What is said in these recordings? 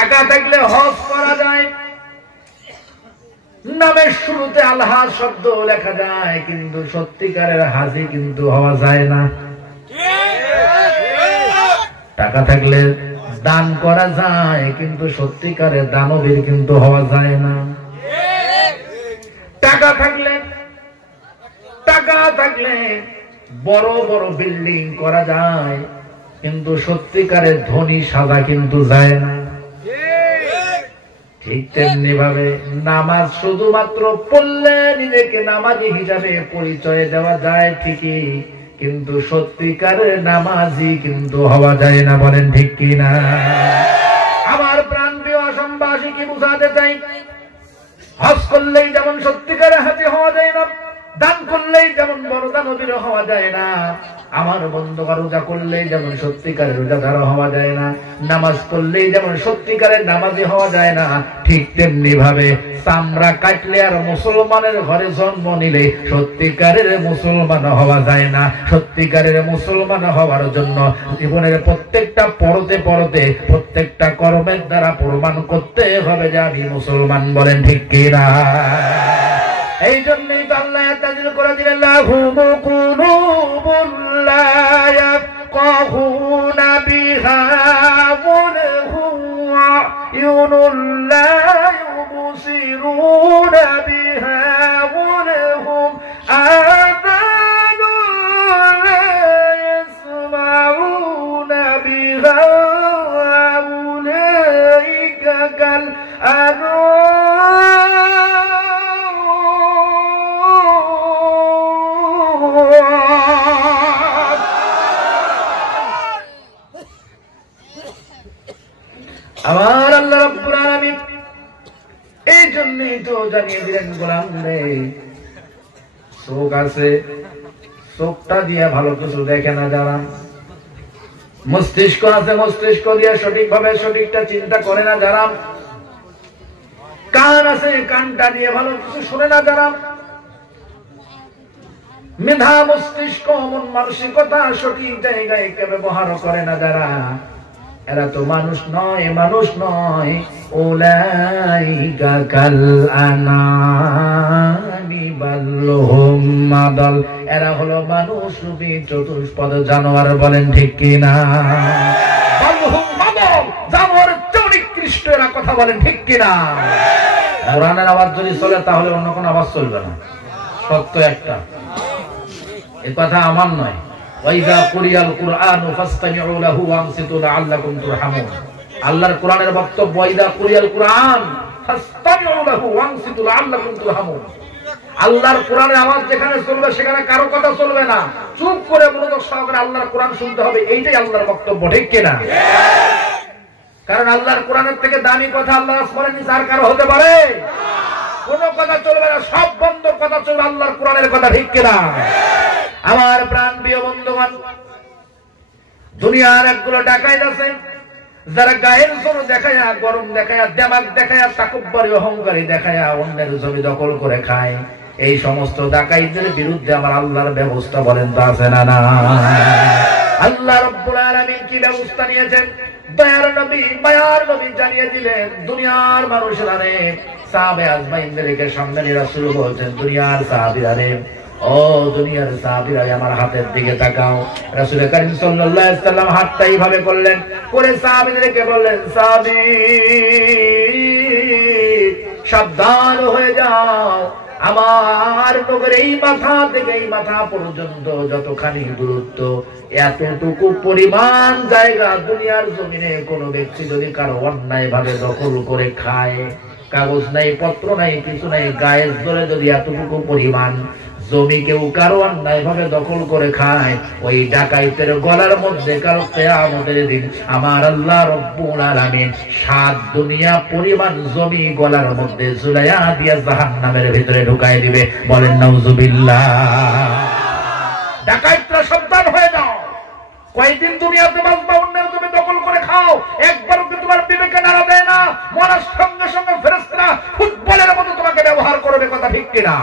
টাকা থাকলে হজ করা যায়, নামের শুরুতে আল্লাহ শব্দ লেখা যায়, কিন্তু সত্যিকারের হাজি কিন্তু হওয়া যায় না। টাকা থাকলে দান করা যায়, কিন্তু সত্যিকারের দানবীর কিন্তু হওয়া যায় না। টাকা থাকলে বড় বড় বিল্ডিং করা যায়, কিন্তু সত্যিকারের ধনী সাজা কিন্তু যায় না। ঠিক তেমনি ভাবে নামাজ শুধুমাত্র পড়লে নিজেকে নামাজি হিসাবে পরিচয় দেওয়া যায় ঠিকই, কিন্তু সত্যিকারের নামাজি কিন্তু হওয়া যায় না। বলেন ঠিক কিনা? আমার প্রাণপ্রিয় আসামবাসী কি বুঝাতে চাই? হজ করলেই যেমন সত্যিকারের হাজি হওয়া যায় না, দান করলেই যেমন বড় দানবীর হওয়া যায় না, আমার বন্ধুরা রোজা করলেই যেমন সত্যিকারের রোজাদার হওয়া যায় না, নামাজ পড়লেই যেমন সত্যিকারের নামাজি হওয়া যায় না, ঠিক তেমনি ভাবে চামড়া কাটলে আর মুসলমানের ঘরে জন্ম নিলে সত্যিকারের মুসলমান হওয়া যায় না। সত্যিকারের মুসলমান হওয়ার জন্য জীবনের প্রত্যেকটা পড়তে প্রত্যেকটা কর্মের দ্বারা প্রমাণ করতে হবে যে আমি মুসলমান। বলেন ঠিক কিনা? এই জন্যই তো আল্লাহ তাজিল করে দিলেন, লাহুম কুলুবুন লা ইয়াফকাহুনা বিহা ওয়া লাহুম আ'য়ুনুন লা ইউবসিরুনা বিহা ওয়া লাহুম আযানুন লা ইয়াসমাউনা বিহা উলাইকা কাল আমার আল্লাহ রাব্বুল আলামিন এই জন্যই তো জানিয়ে দিলেন, গোলাম রে চোখ আছে, চোখটা দিয়ে ভালো কিছু দেখে না যারা, মস্তিষ্ক আছে, মস্তিষ্ক দিয়ে সঠিকভাবে সঠিকটা চিন্তা করে না যারা, কান আছে, কানটা দিয়ে ভালো কিছু শুনে না যারা, মেধা মস্তিষ্ক মন মানসিকতা সঠিক জায়গায় ব্যবহার করে না যারা, এরা তো মানুষ নয়। উলাইকা কাল আনামি বাল হুম আদাল, এরা হলো মানুষ রূপী চতুষ্পদ জানোয়ার। বলেন ঠিক কিনা? বাল হুম আদাল, জানোয়ারের চেয়ে নিকৃষ্ট এরা। কথা বলেন ঠিক কিনা? কোরআনের আওয়াজ যদি চলে তাহলে অন্য কোন আওয়াজ চলবে না। সত্য একটা, এই কথা আমার নয়। ওয়াইযা কুরিয়াল কুরআনু ফাসতামিউ লাহু ওয়ানসিতু লাআল্লাকুম তুরহামুন। আল্লাহর কোরআনের বক্তব্য, ওয়াইযা কুরিয়াল কুরআন ফাসতামিউ লাহু ওয়ানসিতু লাআল্লাকুম তুরহামুন। আল্লাহর কোরআনের আওয়াজ যেখানে চলবে সেখানে কারো কথা চলবে না, চুপ করে মনোযোগ সহকারে আল্লাহর কোরআন শুনতে হবে। এইটাই আল্লাহর বক্তব্য। ঠিক কিনা? কারণ আল্লাহর কোরআনের থেকে দামি কথা আল্লাহ আসমানের নিচে আর কারো হতে পারে? কোন কথা চলবে না, সব বন্ধ কথা চলবে আল্লাহর কোরআনের কথা। ঠিক কিনা? আমার প্রাণ প্রিয় বন্ধুগণ, দুনিয়ার একগুলো ডাকাইত আছে যারা গায়ের জোর দেখায়া, গরম দেখায়া, দেমাগ দেখায়া, তাকব্বরি অহংকারী দেখায়া অন্যের জমি দখল করে খায়। এই সমস্ত ডাকাইতদের বিরুদ্ধে আমার আল্লাহর ব্যবস্থা বলেন তো আছে না? না। আল্লাহ রাব্বুল আলামিন কি ব্যবস্থা নিয়েছেন? দয়ার নবী জানিয়ে দিলেন, দুনিয়ার মানুষেরা রে, সাহাবে আজমাইনদেরকে সামনে নিয়ে রাসূল বলছেন, দুনিয়ার সাহাবীরা রে, ও দুনিয়ার সাহাবীরা আমার হাতের দিকে তাকাও। রাসূল কারীম সাল্লাল্লাহু আলাইহি ওয়াসাল্লাম হাতটা এইভাবে করলেন, করে সাহাবীদেরকে বললেন, সাহাবী সাবধান হয়ে যাও, আমার নগরের এই মাথা থেকে এই মাথা পর্যন্ত যতখানি দূরত্ব, এতটুকু পরিমাণ জায়গা দুনিয়ার জমিনে কোন ব্যক্তি যদি কারো অন্যায় ভাবে দখল করে খায়, কাগজ নাই, পত্র নাই, কিছু নাই, গায়ের জোরে যদি এতটুকু পরিমাণ জমি কেউ কারো অন্যায় ভাবে দখল করে খায়, ওই ডাকাইতের গলার মধ্যে কারো কিয়ামতের দিন আমার আল্লাহ রব্বুল আলামিন 7 দুনিয়া পরিমাণ জমি গলার মধ্যে ঝুলাইয়া দিয়া জাহান্নামের ভিতরে ঢুকাই দিবে। বলেন নাউজুবিল্লাহ। ডাকাইতরা সাবধান হয়ে যাও, কয়েকদিন দুনিয়াতে বাঁচবা, অন্যের জমি দখল করে খাও, একবারও কি তোমার বিবেকে নাড়া দেয় না? মরার সঙ্গে সঙ্গে ফেরেশতারা ফুটবলের মতো তোমাকে ব্যবহার করবে। কথা ঠিক কিনা?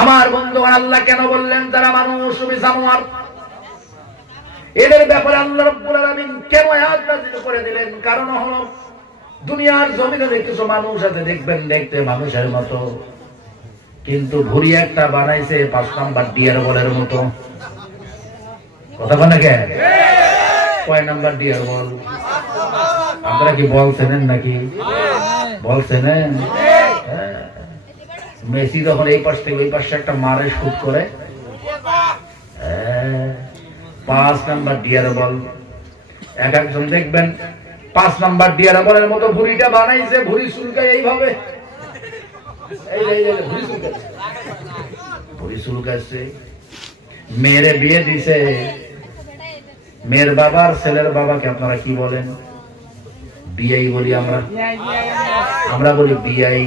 আমার বন্ধু, আল্লাহ কেন বললেন তারা মানুষ জানোয়ার? এদের ব্যাপারে আল্লাহ রাব্বুল আলামিন কেন আয়াত নাযিল করে দিলেন? কারণ হলো দুনিয়ার জমিনে কিছু মানুষ আছে, দেখবেন দেখতে মানুষের মতো, কিন্তু ভুঁড়ি একটা বানাইছে 5 নাম্বার ডিয়ার বলের মতো। কথা বলে কেন? কয় নাম্বার ডিয়ার বল? আপনারা কি বল চেনেন নাকি? বল চেনেন? মেসি যখন এই পাশ থেকে ওই পাশে একটা মারে শুট করে, 5 নাম্বার ডিয়ার বল। এক একজন দেখবেন 5 নাম্বার ডিয়ার বলের মতো ভুঁড়িটা বানাইছে, ভুঁড়ি চুলকায় এইভাবে, ভুঁড়ি চুলকাচ্ছে। মেয়েরে বিয়ে দিছে, মেয়ের বাবার ছেলের বাবাকে আপনারা কি বলেন? বিয়াই বলি আমরা বলি বিয়াই।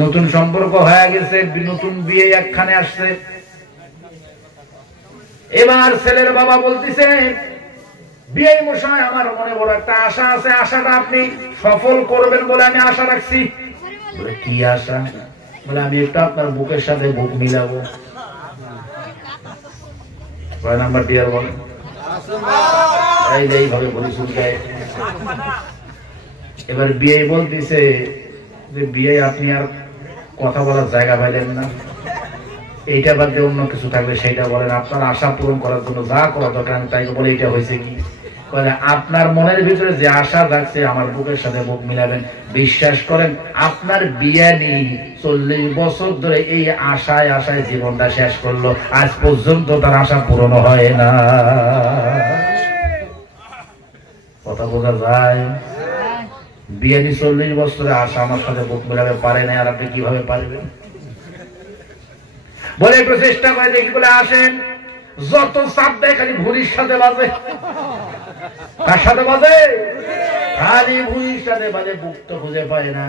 নতুন সম্পর্ক হয়ে গেছে, নতুন বিয়ে একখানে আসছে। এবার ছেলের বাবা বলতেছে, বিয়াই মশাই আমার মনে বড় একটা আশা আছে, আশাটা আপনি সফল করবেন বলে আমি আশা রাখছি। বলে কি আশা? বলে আমি একটু আপনার বুকের সাথে বুক মিলাবো। কয় নাম্বার ডিয়ার বলেন? এইভাবে বলি চুলকায়। এবার বিয়ে বলতেছে যে বিয়ে আপনি আর কথা বলার জায়গা পাইলেন না, এইটা বাদ দিয়ে অন্য কিছু থাকলে সেইটা বলেন, আপনার আশা পূরণ করার জন্য যা করা দরকার তাই বলে। এটা হয়েছে কি? আপনার মনের ভিতরে যে আশা রাখছে আমার বুকের সাথে বুক মিলাবেন, বিশ্বাস করেন আপনার বিয়ে নেই 40 বছর ধরে এই আশায় আশায় জীবনটা শেষ করলো, আজ পর্যন্ত তার আশা পূরণ হয় না। কথা বোঝা যায়? বিয়ে নিয়ে 40 বছরে আশা আমার সাথে বুক মিলাবে পারে না, আর আপনি কিভাবে পারবেন? বলে একটু চেষ্টা করে দেখি। বলে আসেন, যত চাপ দেয় খালি ভুঁড়ির সাথে বাজে। কার সাথে বাজে? খালি ভুঁড়ির সাথে বাজে, বুক তো খুঁজে পায় না।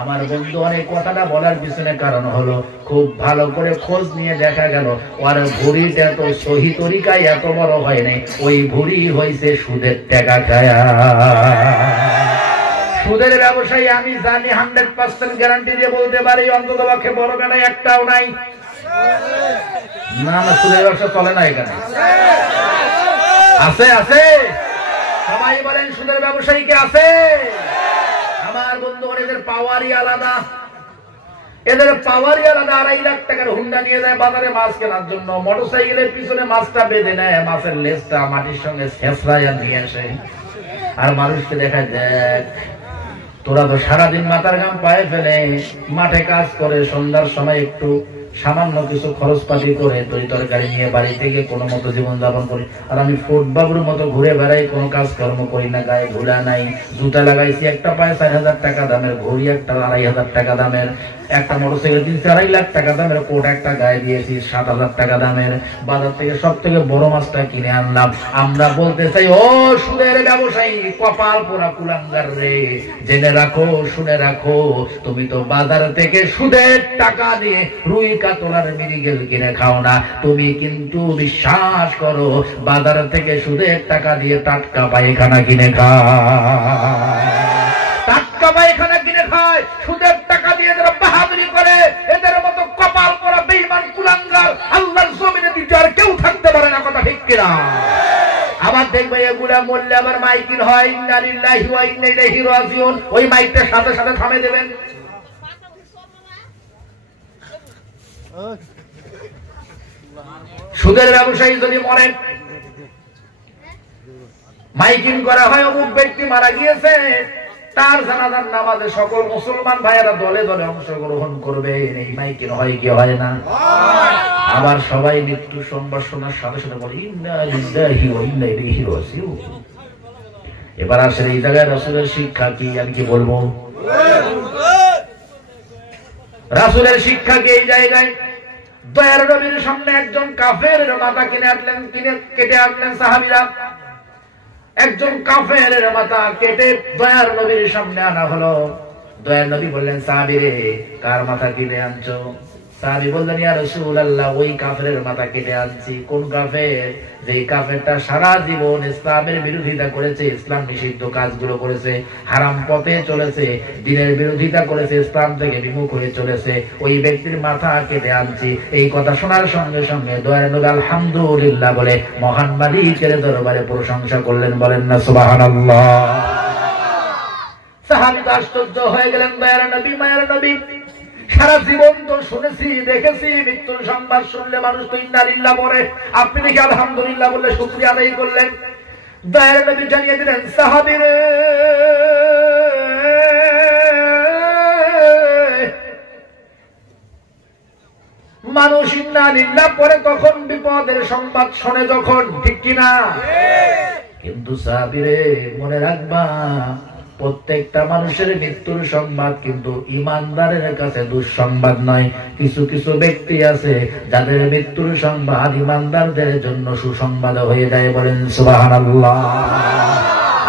আমার বন্ধু অনেক কথাটা বলার পিছনে কারণ হলো খুব ভালো করে খোঁজ নিয়ে দেখা গেল ওর ভুঁড়িটা তো সহি তরিকায় এত বড় হয় নাই, ওই ভুঁড়ি হয়েছে সুদের টাকা খায়া। সুদের ব্যবসায়ী আমি জানি, 100% গ্যারান্টি দিয়ে বলতে পারি অন্তত পক্ষে বড় বেলায় একটাও নাই। না না, সুদের ব্যবসা চলে না এখানে। আছে আছে, সবাই বলেন সুদের ব্যবসায়ী কে আছে? আমার বন্ধু এদের পাওয়ারই আলাদা, এদের পাওয়ারই আলাদা। 2.5 লাখ টাকার হুন্ডা নিয়ে যায় বাজারে মাছ কেনার জন্য, মোটরসাইকেলের পিছনে মাছটা বেঁধে নেয়, মাছের লেজটা মাটির সঙ্গে ছেঁচড়ায় নিয়ে আসে, আর মানুষকে দেখায় দেখ তোরা তো সারাদিন মাথার ঘাম পায়ে ফেলে মাঠে কাজ করে, সন্ধ্যার সময় একটু সামান্য কিছু খরচপাতি করে তরি তরকারি নিয়ে বাড়ি থেকে কোনো মতো জীবনযাপন করি, আর আমি ফুটবাবুর মতো ঘুরে বেড়াই, কোনো কাজকর্ম করি না, গায়ে ঘোলা নাই, জুতা লাগাইছি একটা পায়ে 4,000 টাকা দামের, ঘড়ি একটা 2,500 টাকা দামের, একটা মোটরসাইকেল 3-4 লাখ টাকা দামের, কোট একটা গায়ে দিয়েছি 7,000 টাকা দামের, বাজার থেকে সব থেকে বড় মাছটা কিনে আনলাম। আমরা বলতে চাই ও সুদের ব্যবসায়ী, কপাল পোড়া কুলাঙ্গার রে, জেনে রাখো শুনে রাখো, তুমি তো বাজার থেকে সুদের টাকা দিয়ে রুই কাতলার মিরিগেল কিনে খাও না, তুমি কিন্তু বিশ্বাস করো বাজার থেকে সুদের টাকা দিয়ে টাটকা পায়খানা কিনে খাও। টাটকা পায়খানা কিনে খায়, সুদের টাকা দিয়ে যারা বাহাদুরি করে, এদের মতো কপাল পোড়া বেঈমান কুলাঙ্গার আল্লাহর জমিনে দ্বিতীয় আর কেউ থাকতে পারে না। কথা ঠিক কিনা? আবার দেখবে এগুলা মরলে আবার মাইকিং হয়, ইন্না লিল্লাহি ওয়া ইন্না ইলাইহি রাজিউন, ওই মাইকটার সাথে সাথে থামে দেবেন। সুদের ব্যবসায়ী যদি মরেন, মাইকিং করা হয় অমুক ব্যক্তি মারা গিয়েছে, তার জানাজার নামাজে সকল মুসলমান ভাইয়েরা দলে দলে অংশগ্রহণ করবে, এই মাইকিং হয় কি হয় না? আবার সবাই মৃত্যু সংবাদ শোনার সাথে সাথে বলে ইন্না লিল্লাহি ওয়া ইন্না ইলাইহি রাজিউন। এবার আসলে এই জায়গায় রাসূলের শিক্ষা কি আমি কি বলবো? রাসূলের শিক্ষা কি এই জায়গায়? দয়ার নবীর সামনে একজন কাফেরের মাথা কেটে আনলেন সাহাবীরা, একজন কাফেরের মাথা কেটে দয়ার নবীর সামনে আনা হলো। দয়ার নবী বললেন সাহাবীরে, কার মাথা কিনে আনছো? সাহাবী বললেন, ইয়া রাসূলুল্লাহ, ওই কাফেরের মাথা কেটে আনছি। কোন কাফের? যে কাফেরটা সারা জীবন ইসলামের বিরোধিতা করেছে, ইসলাম নিষিদ্ধ কাজগুলো করেছে, হারাম পথে চলেছে, দ্বীনের বিরোধিতা করেছে, ইসলাম থেকে বিমুখ হয়ে চলেছে, ওই ব্যক্তির মাথা কেটে আনছি। এই কথা শোনার সঙ্গে সঙ্গে দয়ার নবী আলহামদুলিল্লাহ বলে মহান মালিকের দরবারে প্রশংসা করলেন। বলেন না সুবহানাল্লাহ। সাহাবী আশ্চর্য হয়ে গেলেন, দয়ার নবী, মায়ের নবী, সারা জীবন তো শুনেছি, দেখেছি, মৃত্যুর সংবাদ শুনলে মানুষ তো ইন্না লিল্লাহ বলে, আপনি দেখি আলহামদুলিল্লাহ বললে শুকরিয়া আদায় করলেন। দয়ার নবী জানিয়ে দিলেন, সাহাবীরে, মানুষ ইন্না লিল্লাহ পরে তখন বিপদের সংবাদ শোনে যখন, ঠিক কিনা? কিন্তু সাহাবীরে মনে রাখবা, প্রত্যেকটা মানুষের মৃত্যুর সংবাদ কিন্তু ইমানদারের কাছে দুঃসংবাদ নয়। কিছু কিছু ব্যক্তি আছে যাদের মৃত্যুর সংবাদ ইমানদারদের জন্য সুসংবাদ হয়ে যায়। বলেন সুবহানাল্লাহ।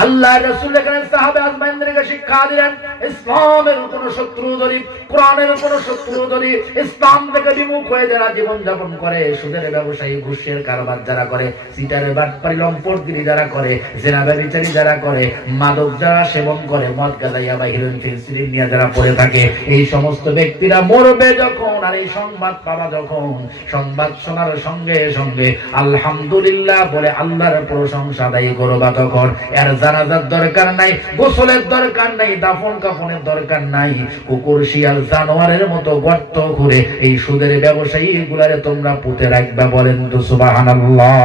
আল্লাহ রাসূল এখানে সাহাবা আজমাইনদেরকে শিক্ষা দিলেন, ইসলামের কোন শত্রু যদি, কোরআনের কোন শত্রু যদি ইসলাম থেকে বিমুখ হয়ে যারা জীবন যাপন করে, সুদের ব্যবসায়ী, ঘুষের কারবার যারা করে, সিটারে বাটপারি লম্পটগিরি যারা করে, জেনা ব্যভিচারী যারা করে, মাদক যারা সেবন করে, মদ গাঁজা ইয়াবা হিরোইন ফেন্সিডিল নিয়ে যারা পড়ে থাকে, এই সমস্ত ব্যক্তিরা মরবে যখন, আর এই সংবাদ পাওয়া যখন, সংবাদ শোনার সঙ্গে সঙ্গে আলহামদুলিল্লাহ বলে আল্লাহর প্রশংসা আদায় করবা তখন, এর জানাজার দরকার নাই, গোসলের দরকার নাই, দাফন কাফনের দরকার নাই, কুকুর শিয়াল জানোয়ারের মতো গর্ত ঘুরে এই সুদের ব্যবসায়ী গুলারে তোমরা পুঁতে রাখবা। বলেন তো সুবহানাল্লাহ।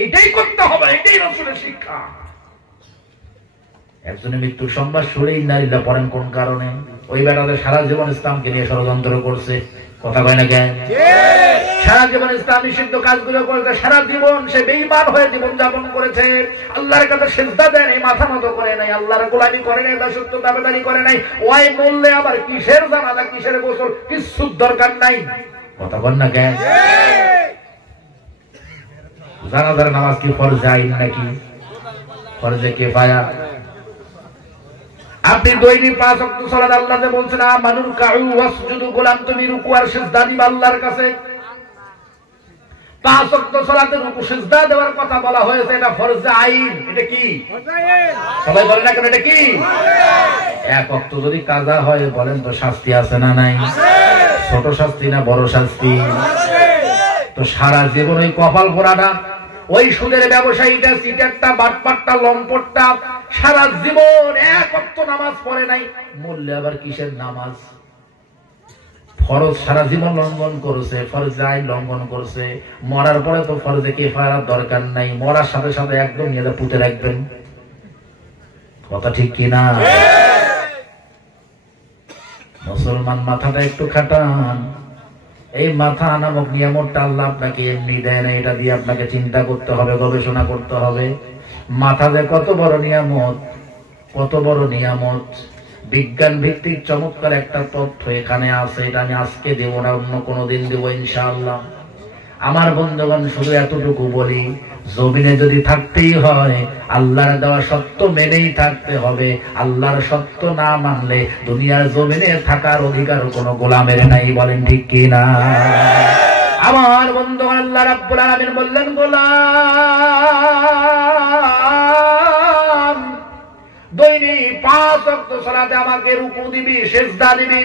এইটাই করতে হবে, এটাই রাসূলের শিক্ষা। একজনের মৃত্যুর সংবাদ শুনেই ইন্নালিল্লাহ পড়েন কোন কারণে? ওই বেটাদের সারা জীবন ইসলামকে নিয়ে ষড়যন্ত্র করছে, কথা কয় না কেন? সারা জীবন ইসলাম নিষিদ্ধ কাজগুলো করেছে, সারা জীবন সে বেঈমান হয়ে জীবন যাপন করেছে, আল্লাহর কাছে সিজদা দেয় নাই, মাথা নত করে নাই, আল্লাহর গোলামি করে নাই, দাসত্ব দাবিদারি করে নাই, ওই বললে আবার কিসের জানাজা, কিসের গোসল, কিছুর দরকার নাই, কথা বল না কেন? জানাজার নামাজ কি ফরজে আইন নাকি ফরজে কিফায়া? আপনি দৈনিক 5 ওয়াক্ত সালাত আল্লাহ যে বলছেন, আমানুল কাউ ওয়াসজুদু, গোলাম তুমি রুকু আর সিজদা দিবা আল্লাহর কাছে। 5 ওয়াক্ত সালাতে রুকু সিজদা দেওয়ার কথা বলা হয়েছে, এটা ফরজে আইন। এটা কি? সবাই বলেন না কেন এটা কি? এক ওয়াক্ত যদি কাজা হয় বলেন তো শাস্তি আছে না নাই? ছোট শাস্তি না বড় শাস্তি? তো সারা জীবন ওই কপাল পোড়াটা, ওই সুদের ব্যবসায়ীটা, সিটারটা, বাটপাটটা, লম্পটটা সারা জীবন এক ওয়াক্ত নামাজ পড়ে নাই, মরলে আবার কিসের নামাজ? ফরজ সারা জীবন লঙ্ঘন করেছে, ফরজ আইন লঙ্ঘন করছে, মরার পরে তো ফরজে কিফায়ার দরকার নাই, মরার সাথে সাথে একদম নিয়ে পুঁতে রাখবেন, কথা ঠিক কিনা? মুসলমান মাথাটা একটু খাটান। এই মাথা নামক নিয়ামতটা আল্লাহ আপনাকে এমনি দেয় না, এটা দিয়ে আপনাকে চিন্তা করতে হবে, গবেষণা করতে হবে। মাথা যে কত বড় নিয়ামত, কত বড় নিয়ামত। বিজ্ঞান ভিত্তিক চমৎকার একটা তথ্য এখানে আছে, এটা আমি আজকে দেব না, অন্য কোনো দিন দেবো ইনশাআল্লাহ। আমার বন্ধুগণ, শুধু এতটুকু বলি, জমিনে যদি থাকতেই হয় আল্লাহর দেওয়া সত্য মেনেই থাকতে হবে। আল্লাহর সত্য না মানলে দুনিয়ার জমিনে থাকার অধিকার কোনো গোলামের নাই। বলেন ঠিক কিনা? আমার বন্ধুগণ, আল্লাহ রাব্বুল আলামিন বললেন, গোলাম দৈনিক 5 ওয়াক্ত সালাতে আমাকে রুকু দিবি, সিজদা দিবি।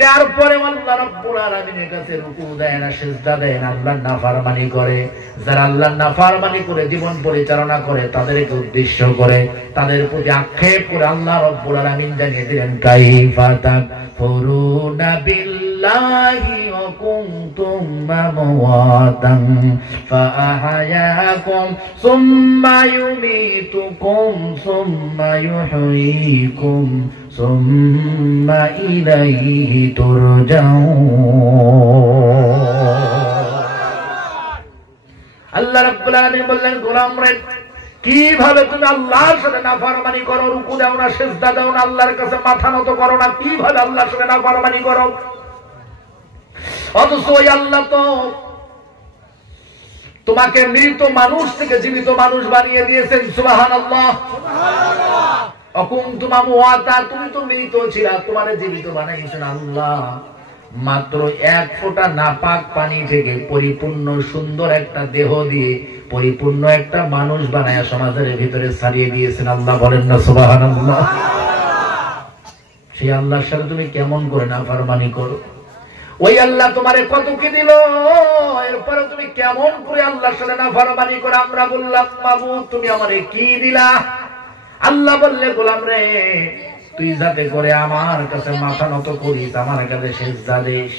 তারপরে আল্লাহ রাব্বুল আলামিনের কাছে রুকু দেয় না, সিজদা দেয় না, আল্লাহর নাফরমানি করে। যারা আল্লাহর নাফরমানি করে জীবন পরিচালনা করে, তাদেরকে উদ্দেশ্য করে, তাদের প্রতি আক্ষেপ করে আল্লাহ রাব্বুল আলামিন জানিয়ে দিলেন, কাইফা তাকফুরুনা বিল্লাহি ওয়া কুনতুম আমওয়াতান ফাআহয়াকুম সুম্মা ইউমীতুকুম সুম্মা ইউহয়ীকুম সুম্মা ইলাইহি তুরজাউন। আল্লাহ রাব্বুল আলামিন বললেন, গোলাম রে, কিভাবে তুমি আল্লাহর সাথে নাফরমানি করো, রুকু দাও না, সিজদা দাও না, আল্লাহর কাছে মাথা নত করো না, কিভাবে আল্লাহর সাথে নাফরমানি করো? অথচ ওই আল্লাহ তো তোমাকে মৃত মানুষ থেকে জীবিত মানুষ বানিয়ে দিয়েছেন। সুবহানাল্লাহ, সুবহানাল্লাহ। অকুনতুম আমওয়াতা, তুমি তো মৃত ছিলা, তোমারে জীবিত বানাইছেন আল্লাহ। মাত্র 1 ফোঁটা নাপাক পানি থেকে পরিপূর্ণ সুন্দর একটা দেহ দিয়ে পরিপূর্ণ একটা মানুষ বানায় সমাজের ভিতরে ছাড়িয়ে দিয়েছেন। আল্লাহ বলেন না সুবহানাল্লাহ। সেই আল্লাহর সাথে তুমি কেমন করে নাফরমানি করো? ওই আল্লাহ তোমারে কত কি দিল, এরপরে তুমি কেমন করে আল্লাহর সাথে নাফরমানি করো? আমরা বললাম মাবুদ তুমি আমারে কি দিলা? আল্লাহ বললে গোলাম রে, তুই যাতে করে আমার কাছে মাথা নত করিস, আমার কাছে সিজদা দিস,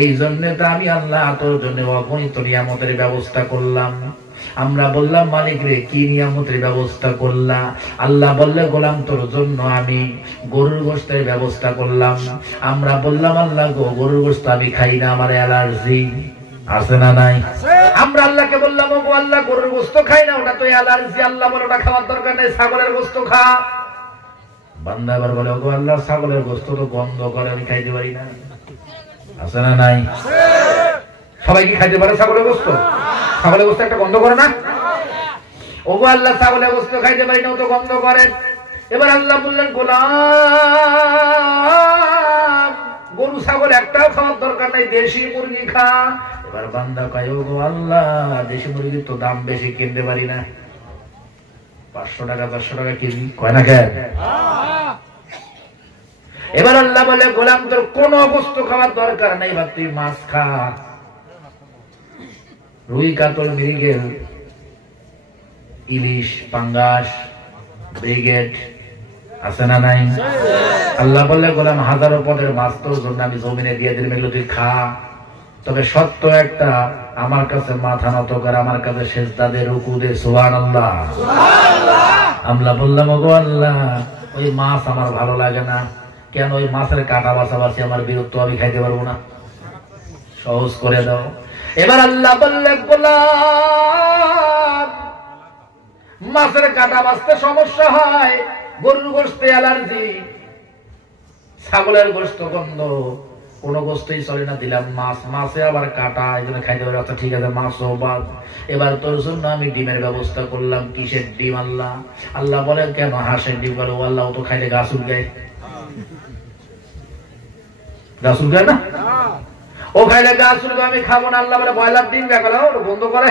এই জন্য তো আমি আল্লাহ তোর জন্য অগণিত নিয়ামতের ব্যবস্থা করলাম। আমরা বললাম মালিক রে কি নিয়ামতের ব্যবস্থা করলা? আল্লাহ বললে গোলাম তোর জন্য আমি গরুর গোশতের ব্যবস্থা করলাম। আমরা বললাম আল্লাহ গো গরুর গোশত আমি খাই না, আমার অ্যালার্জি আছে না নাই? আমরা আল্লাহকে বললাম ও আল্লাহ গরুর গোশত খাই না, ওটা তো অ্যালার্জি। আল্লাহ বলে ওটা খাওয়ার দরকার নেই, ছাগলের গোশত খা। বান্দা আবার বলে ও আল্লাহ ছাগলের গোশত তো গন্ধ করে, আমি খাইতে পারি না, আছে না নাই? সবাই কি খাইতে পারে ছাগলের গোশত? ছাগলের গোশত একটা গন্ধ করে না? ও আল্লাহ ছাগলের গোশত খাইতে পারি না, ও তো গন্ধ করে। এবার আল্লাহ বললেন গোলাম গরু ছাগল একটাও খাওয়ার দরকার নাই, দেশি মুরগি খা। এবার বান্দা কয় ও আল্লাহ দেশি মুরগির তো দাম বেশি, কিনতে পারি না, 500 টাকা 400 টাকা কিনি, কয় না কেন? এবার আল্লাহ বলে গোলাম তোর কোন বস্তু খাওয়ার দরকার নাই, এবার তুই মাছ খা, রুই কাতল মৃগেল ইলিশ পাঙ্গাস ব্রিগেড আছে না নাই? আল্লাহ বললে গোলাম হাজারো পদের মাছ তোর জন্য আমি জমিনে দিয়ে দিলাম, এগুলো তুই খা, তবে সত্য একটা, আমার কাছে মাথা নত কর, আমার কাছে সিজদা দে, রুকু দে, সুবহানাল্লাহ। আমরা বললাম ওগো আল্লাহ ওই মাছ আমার ভালো লাগে না, কেন? ওই মাছের কাটা বাছাবাছি আমার বিরক্ত, আমি খাইতে পারবো না, সহজ করে দাও। এবার আল্লাহ বললে গোলাম মাছের কাটা বাছতে সমস্যা হয়, গরুর গোশতে অ্যালার্জি, ছাগলের গোশত গন্ধ, কোন গোশতই চলে না, দিলাম মাছ, মাছে আবার কাটা, এই জন্য খাইতে পারে। আচ্ছা ঠিক আছে মাছও বাদ। এবার তোর জন্য আমি ডিমের ব্যবস্থা করলাম। কিসের ডিম? আল্লাহ। আল্লাহ বলেন কেন? হাঁসের ডিম। বলে ও আল্লাহ ও তো খাইলে গাছ উঠগায়, গাছ উঠগায় না, ও খাইলে গাছ উঠবে, আমি খাবো না। আল্লাহ বলে ব্রয়লার ডিম ব্যাপার বন্ধ করে,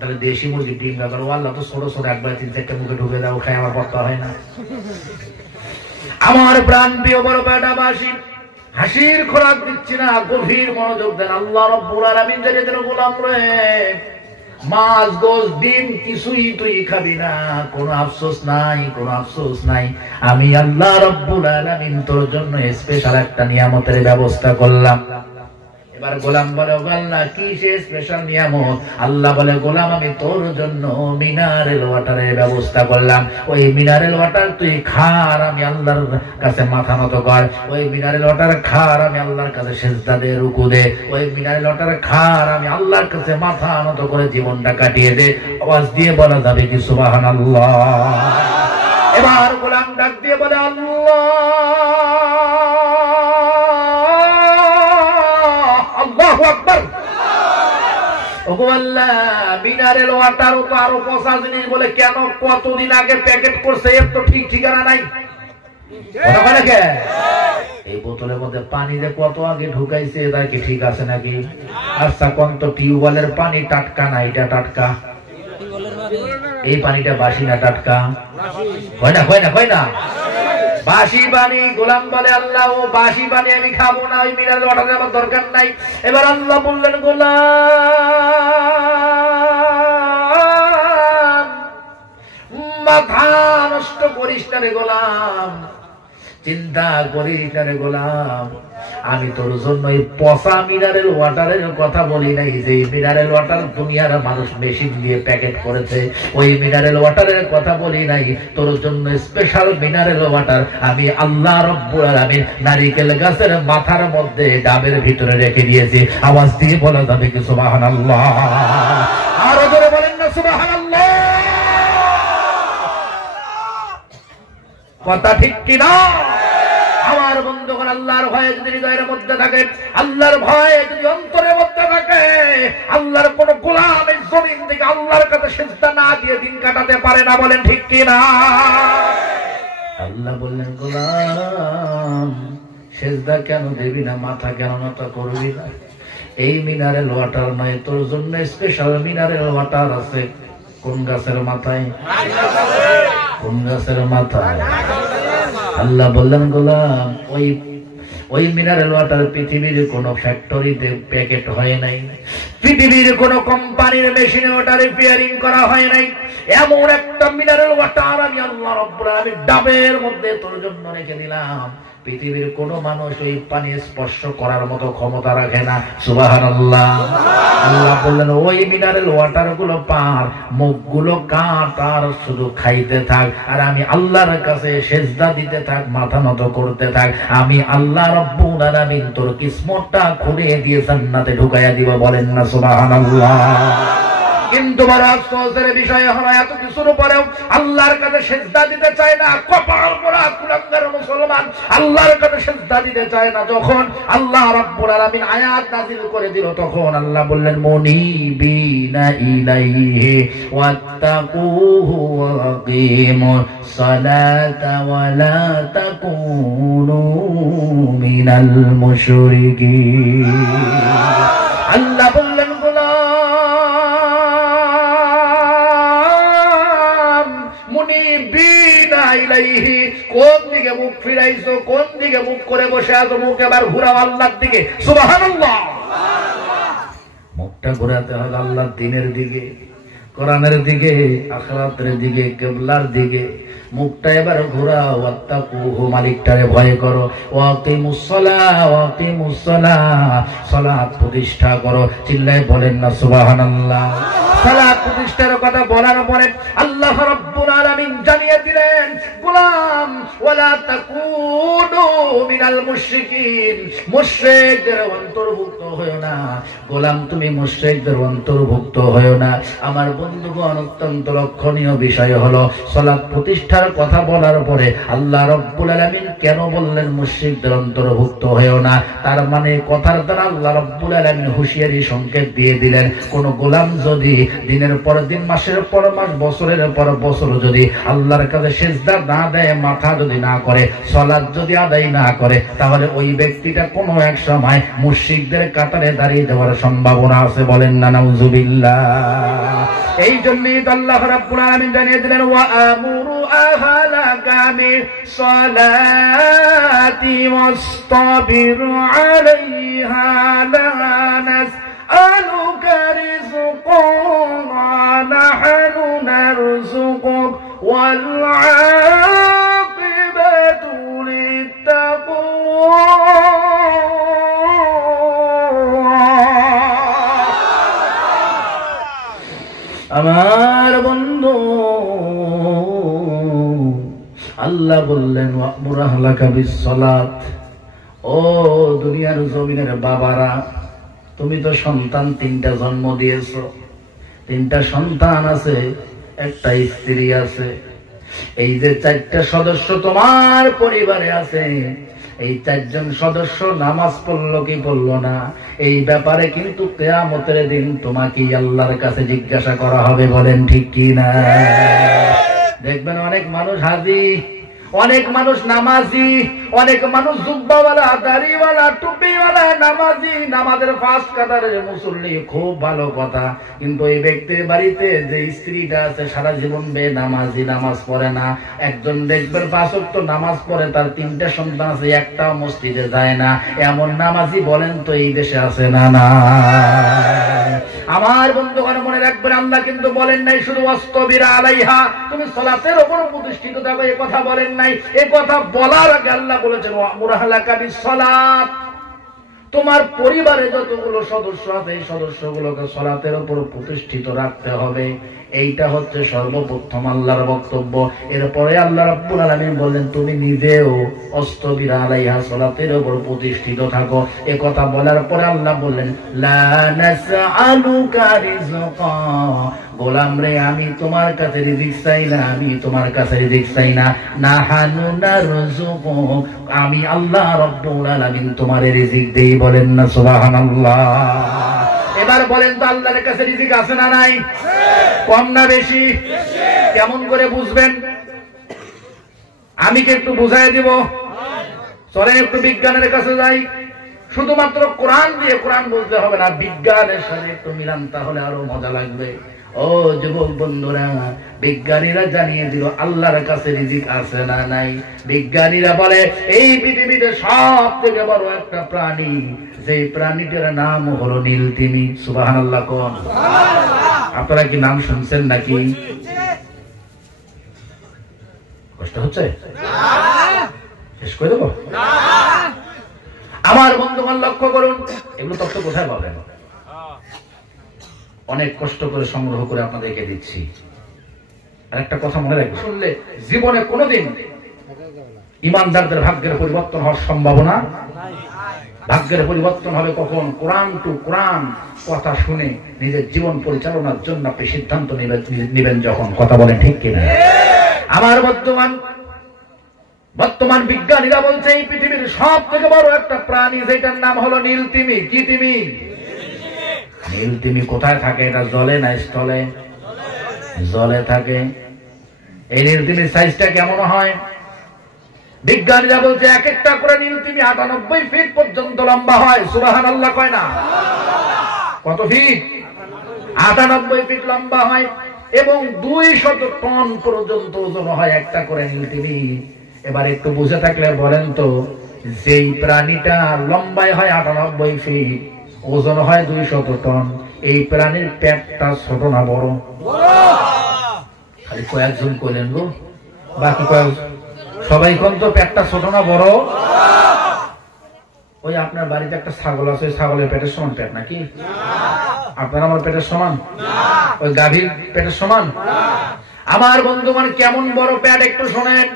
তাহলে দেশি মুরগির ডিম ব্যাপার। ও আল্লাহ তো ছোট ছোট একবার 3-4টা মুখে ঢুকে দাও, খাই আমার পত্তা হয় না। আমার প্রাণ প্রিয় বড় বেটাবাসী, হাসির খোরাক দিচ্ছি না, গভীর মনোযোগ দেন। আল্লাহ রাব্বুল আলামিন জানেন গোলাম রে, মাছ গোশ ডিম কিছুই তুই খাবি না, কোনো আফসোস নাই, কোনো আফসোস নাই। আমি আল্লাহ রাব্বুল আলামিন তোর জন্য স্পেশাল একটা নিয়ামতের ব্যবস্থা করলাম। এবার গোলাম বলে আল্লাহ কি সে স্পেশাল নিয়ামত? আল্লাহ বলে গোলাম আমি তোর জন্য মিনারেল ওয়াটারের ব্যবস্থা করলাম। ওই মিনারেল ওয়াটার তুই খার, আমি আল্লাহর কাছে মাথা নত কর। ওই মিনারেল ওয়াটার খার, আমি আল্লাহর কাছে সিজদা দে, রুকু দে। ওই মিনারেল ওয়াটার খার, আমি আল্লাহর কাছে মাথা নত করে জীবনটা কাটিয়ে দে। আওয়াজ দিয়ে বলা যাবে কি সুবহানাল্লাহ? এবার গোলাম ডাক দিয়ে বলে আল্লাহ, আল্লাহু আকবার। ওগো আল্লাহ মিনারেল ওয়াটার তো আরো পচা জিনিস বলে, কেন? কতদিন আগে প্যাকেট করছে, এর তো ঠিক ঠিকানা নাই। এই বোতলের মধ্যে পানি যে কত আগে ঢুকাইছে, এটা কি ঠিক আছে নাকি? আচ্ছা কোন তো টিউবওয়েলের পানি টাটকা না, এটা টাটকা? এই পানিটা বাসি না টাটকা? হয় না, হয় না, হয় না, বাসি পানি। গোলাম বলে আল্লাহ ও বাসি পানি আমি খাবো না, ওই মিনারেল ওয়াটারের আমার দরকার নাই। এবার আল্লাহ বললেন গোলাম মাথা নষ্ট করিস না রে গোলাম, চিন্তা করিস না রে গোলাম, আমি তোর জন্য এই পচা মিনারেল ওয়াটারের কথা বলি নাই। যে মিনারেল ওয়াটার দুনিয়ার মানুষ মেশিন দিয়ে প্যাকেট করেছে, ওই মিনারেল ওয়াটারের কথা বলি নাই। তোর জন্য স্পেশাল মিনারেল ওয়াটার আমি আল্লাহ রাব্বুল আলামিন নারিকেল গাছের মাথার মধ্যে ডাবের ভিতরে রেখে দিয়েছি। আওয়াজ দিয়ে বলা যাবে কি সুবহানাল্লাহ? আরো জোরে বলেন না সুবহানাল্লাহ? কথা ঠিক কিনা? আমার বন্ধুগণ, আল্লাহর ভয় যদি হৃদয়ের মধ্যে থাকে, আল্লাহর ভয় যদি অন্তরের মধ্যে থাকে, আল্লাহর কোন গোলাম এই জমিন থেকে আল্লাহর কাছে সিজদা না দিয়ে দিন কাটাতে পারে না। বলেন ঠিক কিনা? আল্লাহ বললেন গোলাম সেজদা কেন দিবি না, মাথা কেন নত করবি না? এই মিনারেল ওয়াটার নয়, তোর জন্য স্পেশাল মিনারেল ওয়াটার আছে। কোন গাছের মাথায়? কোন গাছের মাথায়? আল্লাহ বললেন গোলাম, ওই মিনারেল ওয়াটার পৃথিবীর কোন ফ্যাক্টরিতে প্যাকেট হয় নাই, পৃথিবীর কোন কোম্পানির মেশিনে ওটা রিপেয়ারিং করা হয় নাই। এমন একটা মিনারেল ওয়াটার আমি আল্লাহ রাব্বুল আলামিন ডাবের মধ্যে তোর জন্য রেখে দিলাম, পৃথিবীর কোন মানুষ ওই পানি স্পর্শ করার মতো ক্ষমতা রাখে না। সুবহানাল্লাহ। আল্লাহ বললেন ওই মিনারেল ওয়াটার গুলো পার, মুখগুলো কাট, আর শুধু খাইতে থাক, আর আমি আল্লাহর কাছে সেজদা দিতে থাক, মাথা নত করতে থাক। আমি আল্লাহ রাব্বুল আলামিন তোর কিসমতটা খুলে দিয়ে জান্নাতে ঢুকাইয়া দিব। বলেন না সুবহানাল্লাহ। কিন্তু বড় আফসোসের বিষয় হলো এত কিছুর পরেও আল্লাহর কাছে সেজদা দিতে চায় না। কপাল পোড়া কুলাঙ্গার মুসলমান আল্লাহর কাছে সেজদা দিতে চায় না। যখন আল্লাহ রাব্বুল আলামিন আয়াত নাযিল করে দিল, তখন আল্লাহ বললেন মুনিবিনা ইলাইহি ওয়াত্তাকুহু ওয়া আকিমুস সালাতা ওয়া লা তাকুনু মিনাল মুশরিকিন। আল্লাহ বললেন কোন দিকে মুখ ফিরাইছো, কোন দিকে মুখ করে বসে আছো, মুখ এবার ঘুরাও আল্লাহর দিকে। সুবহানাল্লাহ। মুখটা ঘুরাতে হবে আল্লাহর দ্বীনের দিকে, কোরআনের দিকে, আখিরাতের দিকে, কিবলার দিকে। মুখটা এবার ঘুরাও। ওয়াত্তাকুহু, মালিকটারে ভয় করো। ওয়াকিমুস সালাহ, ওয়াকিমুস সালাহ, সালাত প্রতিষ্ঠা করো। চিল্লায় বলেন না সুবহানাল্লাহ। সালাত প্রতিষ্ঠার কথা বলার পরে আল্লাহ রাব্বুল আলামিন জানিয়ে দিলেন, গোলাম ওয়ালা তাকুনু মিনাল মুশরিকিন, মুশরিকদের অন্তর্ভুক্ত হয়ো না। গোলাম তুমি মুশরিকদের অন্তর্ভুক্ত হয়ো না। আমার বন্ধুগণ, অত্যন্ত লক্ষণীয় বিষয় হলো সালাত প্রতিষ্ঠার কথা বলার পরে আল্লাহ রাব্বুল আলামিন কেন বললেন মুশরিকদের অন্তর্ভুক্ত হয়ো না? তার মানে কথার দ্বারা আল্লাহ রাব্বুল আলামিন হুঁশিয়ারি সংকেত দিয়ে দিলেন, কোন গোলাম যদি দিনের পর দিন, মাসের পর মাস, বছরের পর বছর যদি আল্লাহর কাছে সিজদা না দেয়, মাথা যদি না করে, সালাত যদি আদায় না করে, তাহলে ওই ব্যক্তিটা কোনো এক সময় মুশরিকদের কাতারে দাঁড়িয়ে যাওয়ার সম্ভাবনা আছে। বলেন না নাউজুবিল্লাহ। এই জন্যই তো আল্লাহ রাব্বুল আলামিন জানিয়ে দিলেন, ওয়া আমুরু আহলাকা বিসসালাতি ওয়াসতাবিরু আলাইহা লা নাসআলুকা রিজকান নাহনু নারযুকুক ওয়াল আকিবাতু লিত্তাকওয়া। আমার বন্ধু, আল্লাহ বললেন ওয়া'মুর আহলাকা বিসসালাত। ও দুনিয়ার জমিনের বাবারা, তুমি তো সন্তান তিনটা জন্ম দিয়েছো, তিনটা সন্তান আছে, একটা স্ত্রী আছে। এই যে চারটা সদস্য তোমার পরিবারে আছে, এই চারজন সদস্য নামাজ পড়লো কি পড়লো না, এই ব্যাপারে কিন্তু কিয়ামতের দিন তোমাকে আল্লাহর কাছে জিজ্ঞাসা করা হবে। বলেন ঠিক কি না? দেখবেন অনেক মানুষ হাজি, অনেক মানুষ নামাজি, অনেক মানুষ জুব্বাওয়ালা, দাড়িওয়ালা, টুপিওয়ালা, নামাজি, নামাজের ফার্স্ট কাতারের মুসল্লি, খুব ভালো কথা। কিন্তু এই ব্যক্তির বাড়িতে যে স্ত্রীটা আছে সারা জীবন বেনামাজি, নামাজ পড়ে না। একজন দেখবেন 5 ওয়াক্ত নামাজ পড়ে, তার 3টা সন্তান আছে, একটাও মসজিদে যায় না। এমন নামাজি বলেন তো এই দেশে আছে না? না। আমার বন্ধুগণ মনে রাখবেন, আল্লাহ কিন্তু বলেন নাই শুধু ওয়াসতাবির আলাইহা, তুমি সালাতের উপর প্রতিষ্ঠিত থাকো, এই কথা বলেন নাই। এই কথা বলার আগে আল্লাহ বলেছেন ওয়া'মুর আহলাকা বিসসালাত। তোমার পরিবারে যতগুলো সদস্য আছে, এই সদস্যগুলোকে সালাতের উপর প্রতিষ্ঠিত রাখতে হবে। এইটা হচ্ছে সর্বপ্রথম আল্লাহর বক্তব্য। এরপরে আল্লাহ রাব্বুল আলামিন বললেন তুমি নিজেও ওয়াসতাবির আলাইহা, সালাতের উপর প্রতিষ্ঠিত থাকো। এই কথা বলার পরে আল্লাহ বললেন লা নাসআলুকা রিজকা, গোলাম রে আমি তোমার কাছে রিজিক চাই না, আমি তোমার কাছে রিজিক চাই না। নাহানু নারযুকুক, আমি আল্লাহ রাব্বুল আলামিন তোমার রিজিক দেই। বলেন না সুবহানাল্লাহ। এবার বলেন তো আল্লাহর কাছে রিজিক আছে না নাই? কম না বেশি? কেমন করে বুঝবেন? আমি কি একটু বুঝাই দিব? চলেন একটু বিজ্ঞানের কাছে যাই। শুধুমাত্র কোরআন দিয়ে কোরআন বলতে হবে না, বিজ্ঞানের সাথে একটু মিলান, তাহলে আরো মজা লাগবে। ও যুবক বন্ধুরা, বিজ্ঞানীরা জানিয়ে দিল আল্লাহর কাছে রিজিক আছে না নাই। বিজ্ঞানীরা বলে এই পৃথিবীতে সব থেকে বড় একটা প্রাণী, যে প্রাণীটার নাম হলো নীলতিমি। সুবহানাল্লাহ কোন? আপনারা কি নাম শুনছেন নাকি? কষ্ট হচ্ছে? শেষ করে দেবো? আমার বন্ধুগণ লক্ষ্য করুন, এগুলো তথ্য কোথায় পাবেন? অনেক কষ্ট করে সংগ্রহ করে আপনাদেরকে দিচ্ছি। আর একটা কথা মনে রাখবেন, শুনলে জীবনে কোনোদিন ইমানদারদের ভাগ্যের পরিবর্তন হওয়ার সম্ভাবনা। ভাগ্যের পরিবর্তন হবে কখন? কোরআন টু কোরআন কথা শুনে নিজের জীবন পরিচালনার জন্য আপনি সিদ্ধান্ত নেবেন যখন। কথা বলেন ঠিক কিনা? আমার বর্তমান বিজ্ঞানীরা বলছে এই পৃথিবীর সব থেকে বড় একটা প্রাণী, যেটার নাম হলো নীলতিমি। কি তিমি? নীলতিমি কোথায় থাকে? এটা জলে না স্থলে? জলে থাকে। এই নীলতিমির সাইজটা কেমন হয়? বিজ্ঞানীরা বলছে এক একটা করে নীলতিমি ৯৮ ফিট পর্যন্ত লম্বা হয়। সুবহানাল্লাহ কয় না? কত ফিট? ৯৮ ফিট লম্বা হয় এবং ২০০ টন পর্যন্ত ওজন হয় একটা করে নীলতিমি। এবার একটু বুঝে থাকলে বলেন তো, যেই প্রাণীটা লম্বায় হয় ৯৮ ফিট, ওজন হয় ২০০ টন, এই প্রাণীর পেটটা ছোট না বড়? খালি কয়েকজন কইলেন গো, বাকি সবাই কোন তো পেটটা ছোট না বড়? ওই আপনার বাড়িতে একটা ছাগল আছে, ওই ছাগলের পেটের সমান পেট নাকি? আপনার আমার পেটের সমান? ওই গাভীর পেটের সমান? আমার বন্ধুগণ কেমন বড় পেট একটু শোনেন।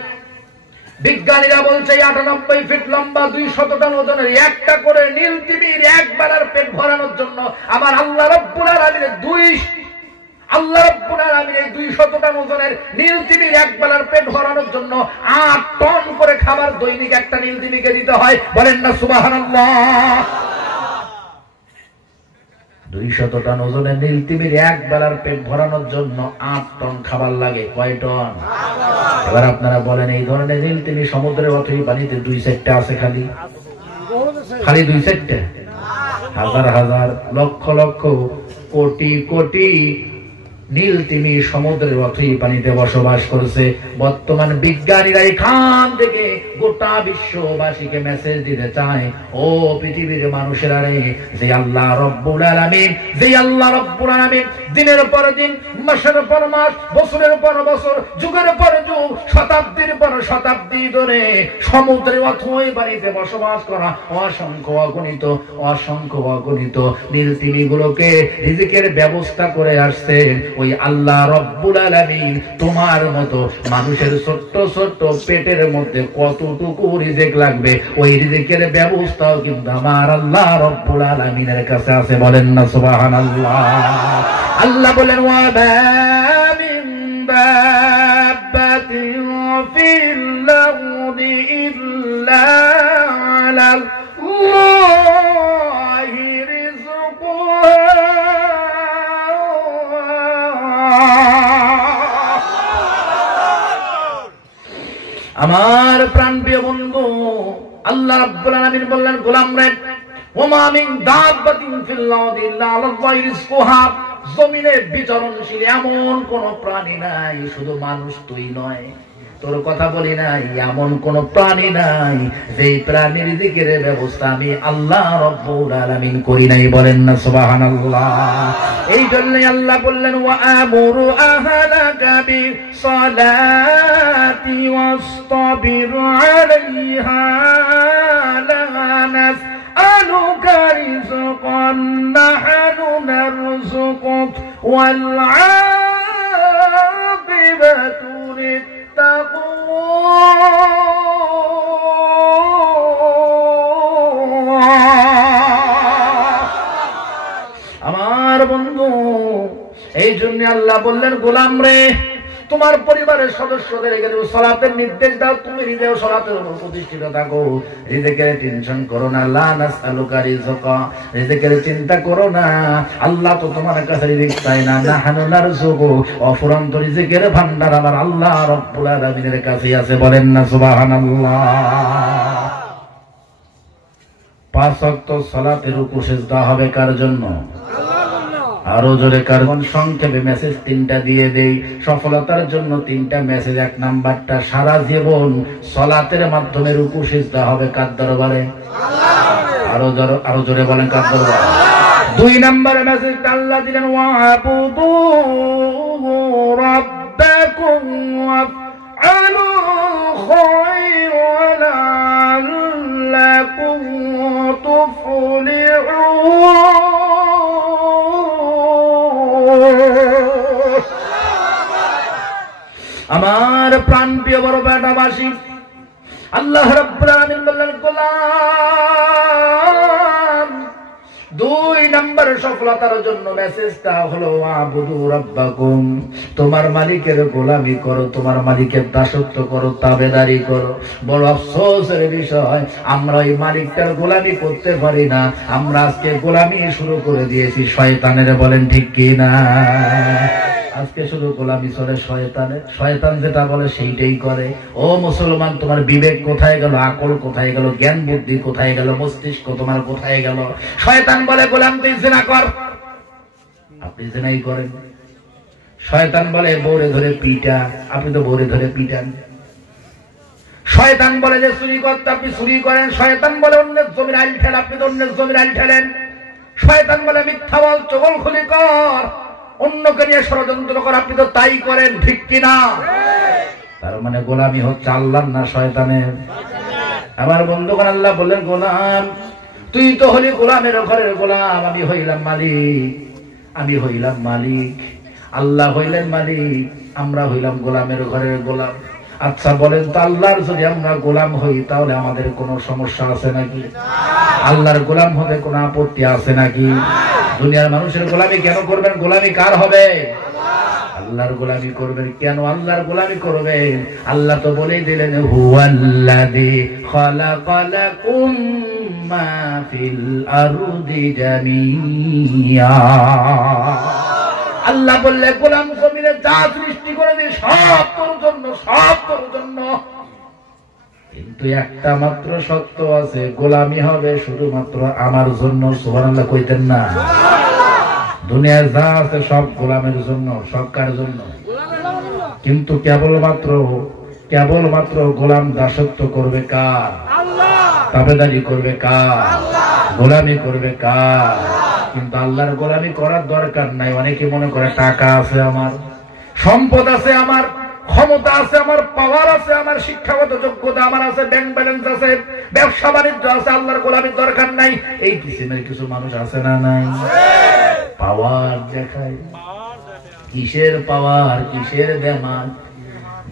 বিজ্ঞানীরা বলছে ৯৮ ফিট লম্বা ২০০ টন ওজনের একটা করে নীলতিমির এক বেলার পেট ভরানোর জন্য আমার আল্লাহ রাব্বুল আলামিনের এই ২০০ টন ওজনের নীলতিমির এক বেলার পেট ভরানোর জন্য ৮ টন করে খাবার দৈনিক একটা নীলতিমিকে দিতে হয়। বলেন না সুবহানাল্লাহ? ২০০ টন ওজনের নীলতিমির এক বেলার পেট ভরানোর জন্য ৮ টন খাবার লাগে। কয় টন? এবার আপনারা বলেন, এই ধরনের নীলতিমি সমুদ্রের অথই পানিতে ২-৪টা আছে? খালি ২-৪টা? হাজার হাজার লক্ষ লক্ষ কোটি কোটি নীলতিমি সমুদ্রের অথই পানিতে বসবাস করেছে। বর্তমান বিজ্ঞানীরা এখান থেকে গোটা বিশ্ববাসীকে মেসেজ দিতে চায়, ও পৃথিবীর মানুষেরা রে, যে আল্লাহ রব্বুল আলামিন দিনের পর দিন, মাসের পর মাস, বছরের পর বছর, যুগের পর যুগ, শতাব্দীর পর শতাব্দী ধরে সমুদ্রের অথই পানিতে বসবাস করা অসংখ্য অগণিত নীলতিমি গুলোকে রিজিকের ব্যবস্থা করে আসছেন ওই আল্লাহ রব্বুল আলামিন। তোমার মতো মানুষের ছোট্ট ছোট্ট পেটের মধ্যে কতটুকু রিজিক লাগবে, ওই রিজিকের ব্যবস্থাও কিন্তু আমার আল্লাহ রব্বুল আলামিনের কাছে আছে। বলেন না সুবহানাল্লাহ? আল্লাহ বলেন, ওয়া মিন দাব্বাতিন ফিল আরদি ইল্লা আলাল্লাহি রিজকুহা। আমার প্রাণপ্রিয় বন্ধু, আল্লাহ রাব্বুল আলামিন বললেন, গোলাম রে, ওমা মিন দাব্বাতিন ফিল আরদি ইল্লা আলাল্লাহি রিজকুহা, জমিনে বিচরণশীল এমন কোন প্রাণী নাই, শুধু মানুষ তুই নয়, তোর কথা বলি নাই, এমন কোন প্রাণী নাই যেই প্রাণীর রিজিকের ব্যবস্থা আমি আল্লাহ রাব্বুল আলামিন করি নাই। বলেন না সুবহানাল্লাহ? এই জন্যই আল্লাহ বললেন, ওয়া আমুরু আহলাকা বিসসালাতি ওয়াসতাবির আলাইহা লা নাসআলুকা রিজকান নাহনু নারযুকুক ওয়াল আকিবাতু আমার বন্ধু, এই জন্য আল্লাহ বললেন, গোলাম রে, তোমার পরিবারের সদস্যদের সালাতের নির্দেশ দাও, তুমি নিজেও সালাতের উপর প্রতিষ্ঠিত থাকো, রিজিকের টেনশন করো না। লা নাসআলুকা রিজকা, রিজিকের চিন্তা করো না, আল্লাহ তো তোমার কাছে রিজিক চায় না। নাহনু নারযুকু, অফুরন্ত রিজিকের ভান্ডার আমার আল্লাহ রাব্বুল আলামিনের কাছে আছে। বলেন না সুবহানাল্লাহ? 5 ওয়াক্ত সালাতে রুকু সিজদা হবে কার জন্য? আরো জোরে কারণ সংক্ষেপে মেসেজ 3টা দিয়ে দেই। সফলতার জন্য 3টা মেসেজ। 1 নাম্বারটা, সারা জীবন সালাতের মাধ্যমে রুকু সিজদা হবে কার দরবারে? আরো জোরে বলেন কার দরবারে? 2 নম্বরে মেসেজ আল্লাহ দিলেন, ওয়াবুদু রাব্বাকুম ওয়াফআলু খায়রা লাআল্লাকুম তুফলিহুন। আমার প্রাণপ্রিয় বড় বেটাবাসী, আল্লাহ রাব্বুল আলামিন বললেন, গোলাম 2 নম্বর সফলতার জন্য মেসেজটা হলো আবুদু রাব্বাকুম, তোমার মালিকের গোলামি করো, তোমার মালিকের দাসত্ব করো, তাবেদারি করো। বড় আফসোসের বিষয়, আমরা ওই মালিকটার গোলামি করতে পারি না। আমরা আজকে গোলামি শুরু করে দিয়েছি শয়তানের। বলেন ঠিক কি না? আজকে শুধু গোলামি চলে শয়তানের। শয়তান যেটা বলে সেইটাই করে। ও মুসলমান, তোমার বিবেক কোথায় গেল? আকল কোথায় গেল? জ্ঞান বুদ্ধি কোথায় গেল? মস্তিষ্ক তোমার কোথায় গেল? শয়তান বলে, গোলাম তুই জিনা কর, আপনি জিনাই করেন। শয়তান বলে বউরে ধরে পিটা, আপনি তো বউরে ধরে পিটান। শয়তান বলে যে চুরি করতে, আপনি চুরি করেন। শয়তান বলে অন্যের জমির আইল ঠেল, আপনি তো অন্যের জমির আইল ঠেলেন। শয়তান বলে মিথ্যা বল, চগলখুলি কর, অন্যকে নিয়ে ষড়যন্ত্র কর, আপনি তো তাই করেন। ঠিক কিনা? তার মানে গোলামি হচ্ছে আল্লাহর না শয়তানের? আমার বন্ধুগণ, আল্লাহ বললেন, গোলাম তুই তো হলি গোলামের ঘরের গোলাম, আমি হইলাম মালিক। আমি হইলাম মালিক, আল্লাহ হইলেন মালিক, আমরা হইলাম গোলামের ঘরের গোলাম। আচ্ছা বলেন তো, আল্লাহর যদি আমরা গোলাম হই তাহলে আমাদের কোনো সমস্যা আছে নাকি? আল্লাহর গোলাম হতে কোনো আপত্তি আছে নাকি? দুনিয়ার মানুষের গোলামি কেন করবেন? গোলামি কার হবে? আল্লাহর গোলামি করবেন। কেন আল্লাহর গোলামি করবেন? আল্লাহ তো বলেই দিলেন, হুয়াল্লাযী খালাকালাকুম মা ফিল আরদি জামিয়া। আল্লাহ বললে, গোলাম জমিনে যা সৃষ্টি করে দিই সব তোর জন্য, সব তোর জন্য। কিন্তু একটা মাত্র সত্য আছে, গোলামি হবে শুধুমাত্র আমার জন্য। সুবহানাল্লাহ কইতেন না? দুনিয়ার যা আছে সব গোলামের জন্য। সব কার জন্য? কিন্তু কেবলমাত্র গোলাম দাসত্ব করবে কার? তাবেদারি করবে কার? গোলামি করবে কার? কিন্তু আল্লাহর গোলামি করার দরকার নাই। অনেকে মনে করে টাকা আছে আমার, সম্পদ আছে আমার, ক্ষমতা আছে আমার, পাওয়ার আছে আমার, শিক্ষাগত যোগ্যতা আমার আছে, ব্যাংক ব্যালেন্স আছে, ব্যবসা বাণিজ্য আছে, আল্লাহর গোলামির দরকার নাই। এই কিসিমের কিছু মানুষ আছে না? নাই। পাওয়ার দেখায়। কিসের পাওয়ার? কিসের দেমাগ?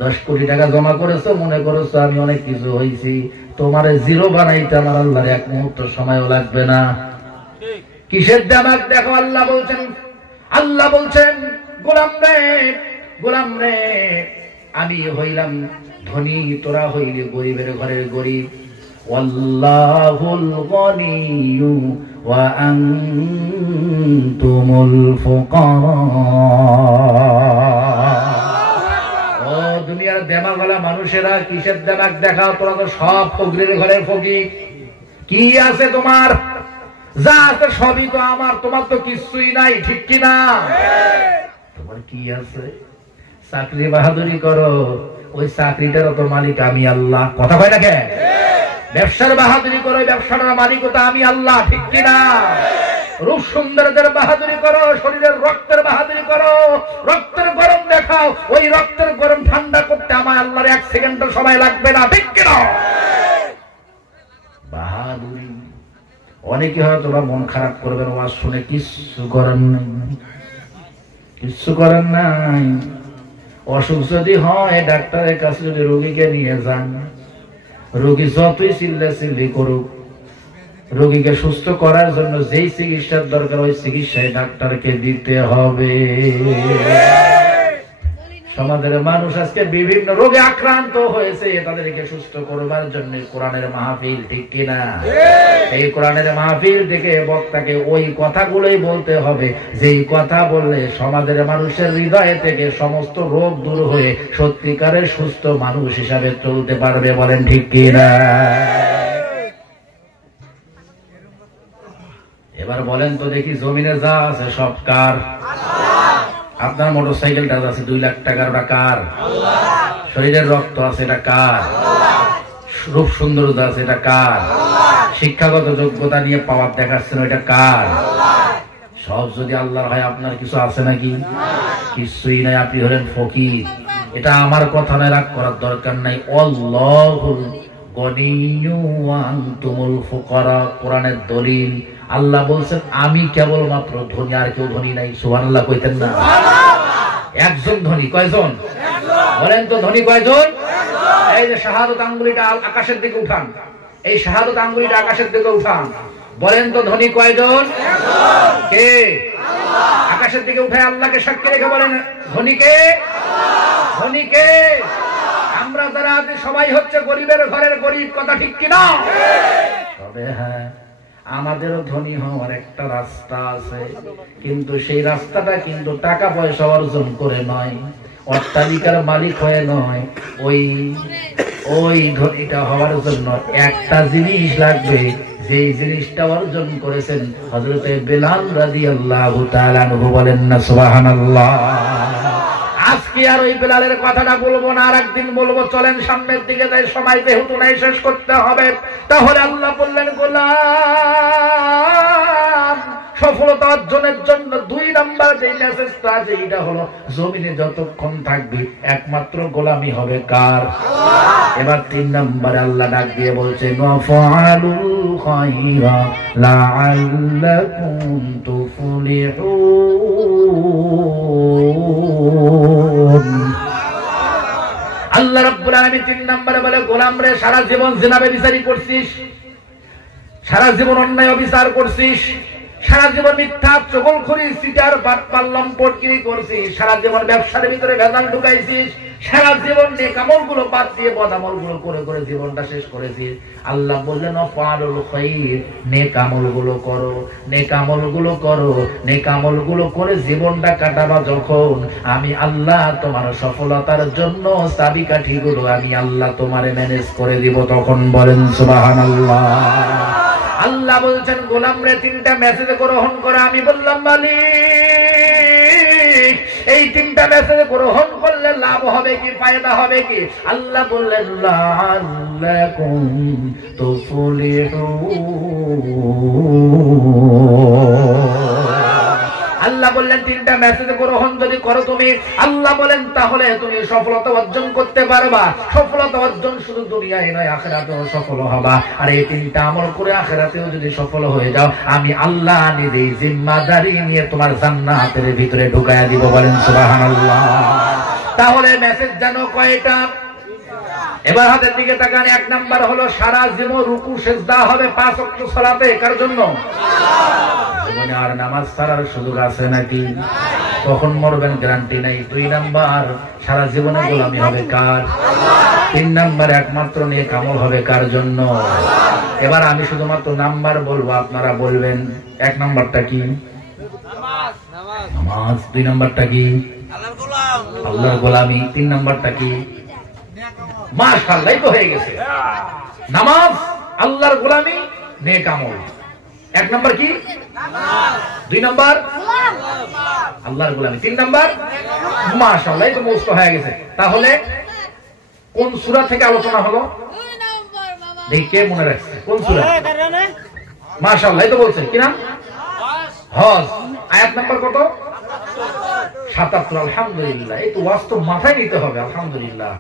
10 কোটি টাকা জমা করেছো, মনে করেছো আমি অনেক কিছু হয়েছি। তোমার জিরো বানাইতে আমার আল্লাহর 1 মুহূর্ত সময়ও লাগবে না। কিসের দেমাগ দেখো? আল্লাহ বলছেন গোলাম রে আমি হইলাম ধনী, তোরা হইলি গরিবের ঘরের গরিব। ওয়াল্লাহুল গনিয়্যু ওয়া আনতুমুল ফুকারা। ও দুনিয়ার দেমাগওয়ালা মানুষেরা, কিসের দেমাগ দেখাও? তোরা তো সব ফকিরের ঘরের ফকির। কি আছে তোমার? যা আছে সবই তো আমার, তোমার তো কিছুই নাই। ঠিক কিনা? তোমার কি আছে? চাকরি বাহাদুরি করো, ওই চাকরিটারও তো মালিক আমি আল্লাহ। কথা কয় না কেন? ব্যবসার বাহাদুরি করো, ব্যবসাটার মালিক তো আমি আল্লাহ। ঠিক কিনা? রূপ সৌন্দর্যের বাহাদুরি করো, শরীরের রক্তের বাহাদুরি করো, রক্তের গরম দেখাও, ওই রক্তের গরম ঠান্ডা করতে আমার আল্লাহর 1 সেকেন্ডের সময় লাগবে না। ঠিক কিনা? বাহাদুরি। অনেকে হয়তো মন খারাপ করবেন ওয়াজ শুনে, কিচ্ছু করার নাই, কিচ্ছু করার নাই। অসুখ যদি হয় ডাক্তারের কাছে যদি রোগীকে নিয়ে যান, রোগী যতই চিল্লাচিল্লি করুক, রোগীকে সুস্থ করার জন্য যেই চিকিৎসার দরকার ওই চিকিৎসায় ডাক্তারকে দিতে হবে। সমাজের মানুষ আজকে বিভিন্ন রোগে আক্রান্ত হয়েছে, তাদেরকে সুস্থ করবার জন্য কোরআনের মাহফিল। ঠিক কিনা? এই কোরআনের মাহফিল থেকে বক্তাকে ওই কথাগুলোই বলতে হবে, যেই কথা বললে সমাজের মানুষের হৃদয় থেকে সমস্ত রোগ দূর হয়ে সত্যিকারের সুস্থ মানুষ হিসাবে চলতে পারবে। বলেন ঠিক কিনা? এবার বলেন তো দেখি, জমিনে যা আছে সব কার? আপনার মোটরসাইকেলটা আছে 2 লাখ টাকার, ওটা কার? শরীরের রক্ত আছে, এটা কার? রূপ সৌন্দর্য আছে, এটা কার? শিক্ষাগত যোগ্যতা নিয়ে পাওয়ার দেখাচ্ছেন, এটা কার? সব যদি আল্লাহর হয়, আপনার কিছু আছে নাকি? কিছুই নাই, আপনি হলেন ফকির। এটা আমার কথা নয়, রাগ করার দরকার নাই। আল্লাহুল গনিয়্যু ওয়া আনতুমুল ফুকারা, কোরআনের দলিল। আল্লাহ বলছেন আমি কেবলমাত্র ধনী, আর কেউ ধনী নাই। সুবহানাল্লাহ কইতেন না? একজন ধনী। কয়জন? বলেন তো ধনী কয়জন? এই যে শাহাদাত আঙ্গুলিটা আকাশের দিকে উঠান, এই শাহাদাত আঙ্গুলিটা আকাশের দিকে উঠান। বলেন তো ধনী কয়জন? কে? আকাশের দিকে উঠে আল্লাহকে সাক্ষী রেখে বলেন ধনী কে? ধনী কে? আমরা যারা আছি সবাই হচ্ছে গরিবের ঘরের গরিব, কথা ঠিক কিনা? তবে হ্যাঁ, আমাদেরও ধনী হওয়ার একটা রাস্তা আছে, কিন্তু সেই রাস্তাটা কিন্তু টাকা পয়সা অর্জন করে নয়, অট্টালিকার মালিক হয়ে নয়। ওই ধনীটা হওয়ার জন্য একটা জিনিস লাগবে, যে জিনিসটা অর্জন করেছেন হযরতে বেলাল রাদিয়াল্লাহু তাআলা আনহু। বলেন না সুবহানাল্লাহ? আজকে আর ওই বেলালের কথাটা বলবো না, আর একদিন বলবো। চলেন সামনের দিকে যাই, সময় যেহেতু নাই শেষ করতে হবে। তাহলে আল্লাহ বললেন গোলাম, সফলতা অর্জনের জন্য 2 নাম্বার যে মেসেজটা আছে, এটা হলো জমিনে যতক্ষণ থাকবে একমাত্র গোলামি হবে কার? এবার 3 নাম্বারে আল্লাহ ডাক দিয়ে বলছে ওয়াফআলুল খায়রা লাআল্লাকুম তুফলিহুন। আল্লাহ রাব্বুল আলামিন 3 নম্বরে বলে গোলাম রে, সারা জীবন জিনাবে বিচারি করছিস, সারা জীবন অন্যায় অবিচার করছিস, সারা জীবন মিথ্যা চগলখড়ি সিটার পাল্লাম পটকিরি করছিস, সারা জীবন ব্যবসার ভিতরে ভেজাল ঢুকাইছিস, সারা জীবন নেক আমলগুলো বাদ দিয়ে বদ আমলগুলো করে করে জীবনটা শেষ করেছিস। আল্লাহ বললেন ওয়াফআলুল খায়র, নেক আমলগুলো করো, নেক আমলগুলো করো, নেক আমলগুলো করে জীবনটা কাটাবা যখন, আমি আল্লাহ তোমার সফলতার জন্য চাবিকাঠিগুলো আমি আল্লাহ তোমারে ম্যানেজ করে দিব তখন। বলেন সুবহানাল্লাহ। আল্লাহ বলছেন গোলাম রে, 3টা মেসেজ গ্রহণ করে। আমি বললাম মালিক, এই 3টা মেসেজ গ্রহণ করলে লাভ হবে কি, ফায়দা হবে কি? আল্লাহ বললেন লাআল্লাকুম তুফলিহুন। আল্লাহ বললেন 3টা মেসেজ গ্রহণ যদি করো তুমি, আল্লাহ বলেন তাহলে তুমি সফলতা অর্জন করতে পারবা। সফলতা অর্জন শুধু দুনিয়ায় নয়, আখিরাতেও সফল হবা। আর এই 3টা আমল করে আখিরাতেও যদি সফল হয়ে যাও, আমি আল্লাহ নিজেই জিম্মাদারি নিয়ে তোমার জান্নাতের ভিতরে ঢুকায়া দিব। বলেন সুবহানাল্লাহ। তাহলে মেসেজ জানো কয়টা? এবার হাতের দিকে তাকান। 1 নাম্বার হলো সারা জীবন রুকু সিজদা হবে 5 ওয়াক্ত সালাতে। কার জন্য? আর নামাজ ছাড়ার সুযোগ আছে নাকি? কখন মরবেন গ্যারান্টি নাই। 2 নাম্বার সারা জীবনে গোলামি হবে কার? 3 নাম্বার একমাত্র নেক আমল হবে কার জন্য? এবার আমি শুধুমাত্র নাম্বার বলবো, আপনারা বলবেন 1 নাম্বারটা কি? নামাজ। 2 নাম্বারটা কি? আল্লাহর গোলামি। 3 নাম্বারটা কি? মাশাআল্লাহ, তো হয়ে গেছে। নামাজ, আল্লাহর গোলামি, নেক আমল। 1 নাম্বার কি? 2 নাম্বার আল্লাহর গোলামি, 3 নাম্বার মাশাআল্লাহ, তো মুস্ত হয়ে গেছে। তাহলে কোন সূরা থেকে আলোচনা হলো? দেখে মনে রাখছে কোন সূরা? মাশাআল্লাহ, তো বলছে কি নাম? হজ। আয়াত নাম্বার কত? 77। আলহামদুলিল্লাহ। এই তো ওয়াজ তো মাথায় নিতে হবে। আলহামদুলিল্লাহ।